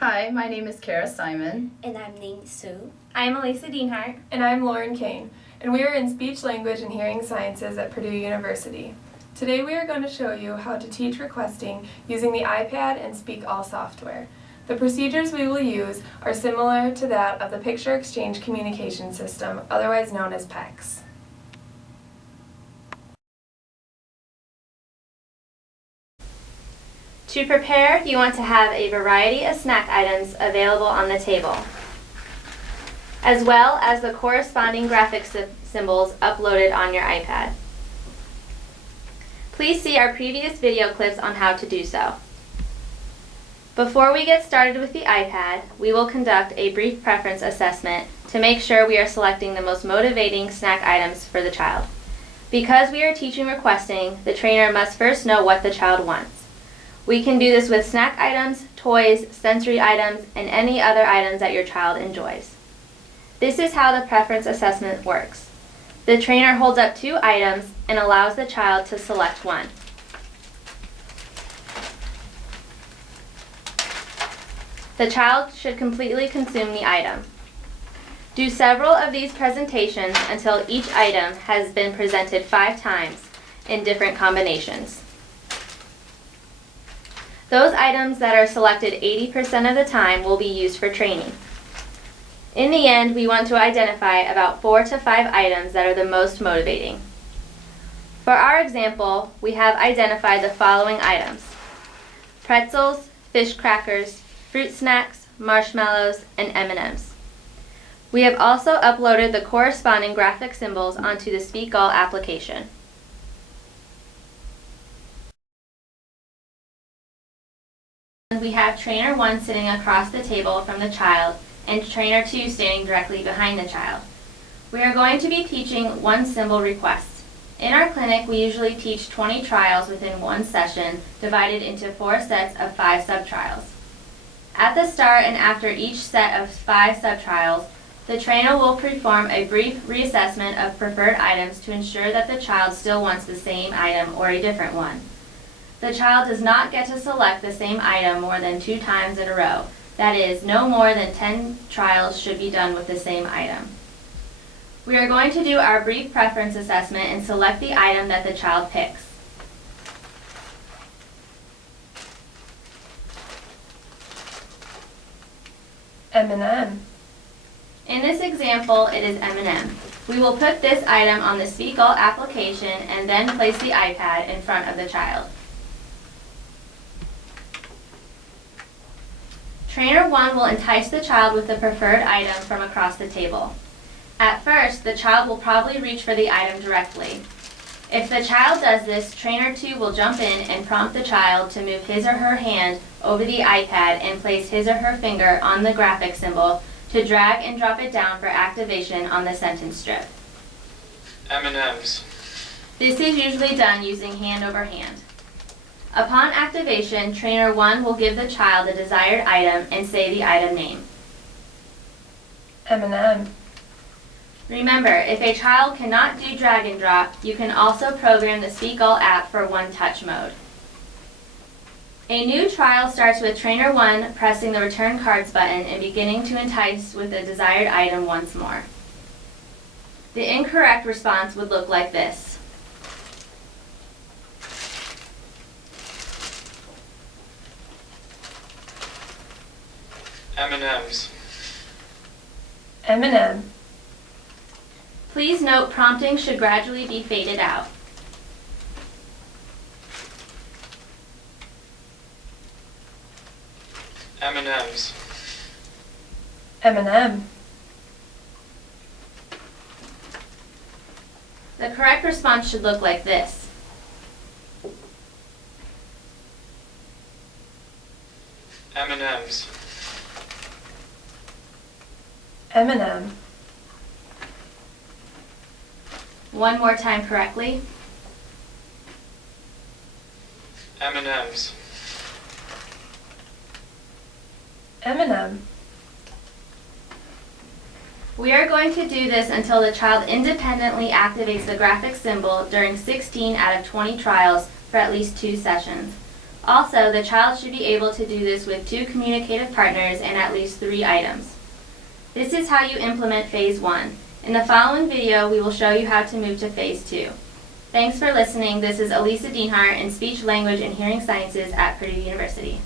Hi, my name is Kara Simon. And I'm Ning Su. I'm Elisa Dienhart. And I'm Lauren Kane, and we are in Speech, Language, and Hearing Sciences at Purdue University. Today we are going to show you how to teach requesting using the iPad and SPEAKall software. The procedures we will use are similar to that of the Picture Exchange Communication System, otherwise known as PECS. To prepare, you want to have a variety of snack items available on the table, as well as the corresponding graphic symbols uploaded on your iPad. Please see our previous video clips on how to do so. Before we get started with the iPad, we will conduct a brief preference assessment to make sure we are selecting the most motivating snack items for the child. Because we are teaching requesting, the trainer must first know what the child wants. We can do this with snack items, toys, sensory items, and any other items that your child enjoys. This is how the preference assessment works. The trainer holds up 2 items and allows the child to select one. The child should completely consume the item. Do several of these presentations until each item has been presented 5 times in different combinations. Those items that are selected 80% of the time will be used for training. In the end, we want to identify about 4 to 5 items that are the most motivating. For our example, we have identified the following items: pretzels, fish crackers, fruit snacks, marshmallows, and M&Ms. We have also uploaded the corresponding graphic symbols onto the SPEAKall application. We have Trainer 1 sitting across the table from the child and Trainer 2 standing directly behind the child. We are going to be teaching one symbol request. In our clinic, we usually teach 20 trials within one session, divided into 4 sets of 5 sub-trials. At the start and after each set of 5 sub-trials, the trainer will perform a brief reassessment of preferred items to ensure that the child still wants the same item or a different one. The child does not get to select the same item more than 2 times in a row. That is, no more than 10 trials should be done with the same item. We are going to do our brief preference assessment and select the item that the child picks. M&M. In this example, it is M&M. We will put this item on the SPEAKall application and then place the iPad in front of the child. Trainer 1 will entice the child with the preferred item from across the table. At first, the child will probably reach for the item directly. If the child does this, Trainer 2 will jump in and prompt the child to move his or her hand over the iPad and place his or her finger on the graphic symbol to drag and drop it down for activation on the sentence strip. M&Ms. This is usually done using hand over hand. Upon activation, Trainer 1 will give the child the desired item and say the item name. M&M. Remember, if a child cannot do drag and drop, you can also program the SPEAKall app for one-touch mode. A new trial starts with Trainer 1 pressing the Return Cards button and beginning to entice with the desired item once more. The incorrect response would look like this. M&Ms. M&M. Please note prompting should gradually be faded out. M&Ms. M&M. The correct response should look like this. M&Ms. M&M. One more time correctly. M&Ms. M&M. We are going to do this until the child independently activates the graphic symbol during 16 out of 20 trials for at least 2 sessions. Also, the child should be able to do this with 2 communicative partners and at least 3 items. This is how you implement Phase 1. In the following video, we will show you how to move to Phase 2. Thanks for listening. This is Elisa Dienhart in Speech, Language, and Hearing Sciences at Purdue University.